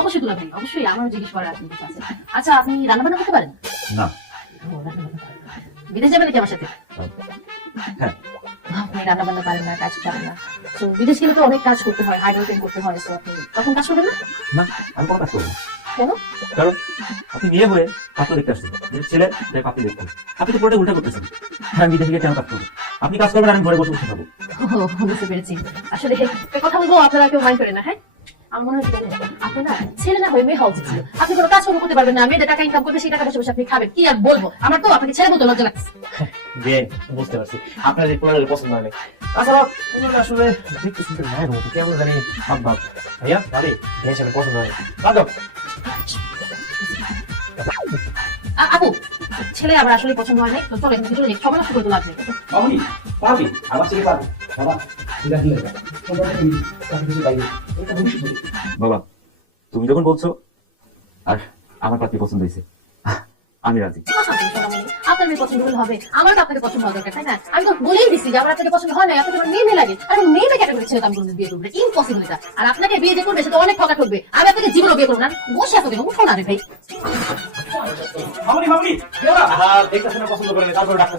অবশ্যই দুলা ভাই, অবশ্যই আমারও জিজ্ঞেস করার আপনি কিছু আছে। আচ্ছা, আপনি রান্না বান্না করতে পারেন? না। বিদেশ যাবেন নাকি আমার সাথে? হ্যাঁ। আপনি রান্না বান্না পারেন না, কাজ পারেন না, তো বিদেশ গেলে তো অনেক কাজ করতে হয়, হার্ড ওয়ার্কিং করতে হয়, তো আপনি তখন কাজ করবেন না? না, আমি কোনো কাজ করবো না। কেন? কারণ আপনি বিয়ে হয়ে পাত্র দেখতে আসছেন, ছেলে পাত্র দেখতে, আপনি তো পুরোটা উল্টা করতেছেন। হ্যাঁ, বিদেশ গিয়ে কেন কাজ করবো? আপনি কাজ করবেন আর আমি ঘরে বসে বসে খাবো। বুঝতে পেরেছি। আসলে কথা বলবো, আপনারা কেউ মাইন্ড করেন না। হ্যাঁ, আমার মনে হয় আপনার না ছেলে না হয়ে মেয়ে হওয়া উচিত ছিল। আপনি কোনো কাজ করতে পারবেন না, মেয়েদের টাকা ইনকাম করবে, সেই টাকা বসে বসে আপনি খাবেন। কি আর বলবো, আমার তো আপনাকে ছেলে বলতে লজ্জা লাগছে। বুঝতে পারছি আপনার এই পোলারের পছন্দ হয় না। তাছাড়া উনি আসলে দেখতে শুনতে মায়ের মতো কেমন জানি ভাব ভাব। ভাইয়া ভাবি বিয়ে হিসাবে পছন্দ হয় না। আপু, ছেলে আমার আসলে পছন্দ হয় নাই, তো চলে কিন্তু চলে সবাই নষ্ট করে তো লাগবে। মামনি পারবি, আমার ছেলে পারবি। বাবা বাবা, তুমি যখন বলছো আর আমার পাত্রী পছন্দ হয়েছে, আমি রাজি। আপনার মেয়ে পছন্দ হলে হবে, আমার তো আপনাকে পছন্দ হওয়া দরকার, তাই না? আমি তো বলেই দিচ্ছি যে আমার আপনাকে পছন্দ হয় না, আপনাকে আমার মেয়ে মেয়ে লাগে। আর মেয়ে মেয়ে ক্যাটাগরি ছেলে তো আমি কোনো বিয়ে করবো না, ইম্পসিবল এটা। আর আপনাকে বিয়ে যে করবে সে তো অনেক ঠকা ঠকবে, আমি আপনাকে জীবনও বিয়ে করবো না। বসে আসো কেন, উঠো না রে ভাই। মামনি দেখতে শুনে পছন্দ করে তারপর ডাক্তার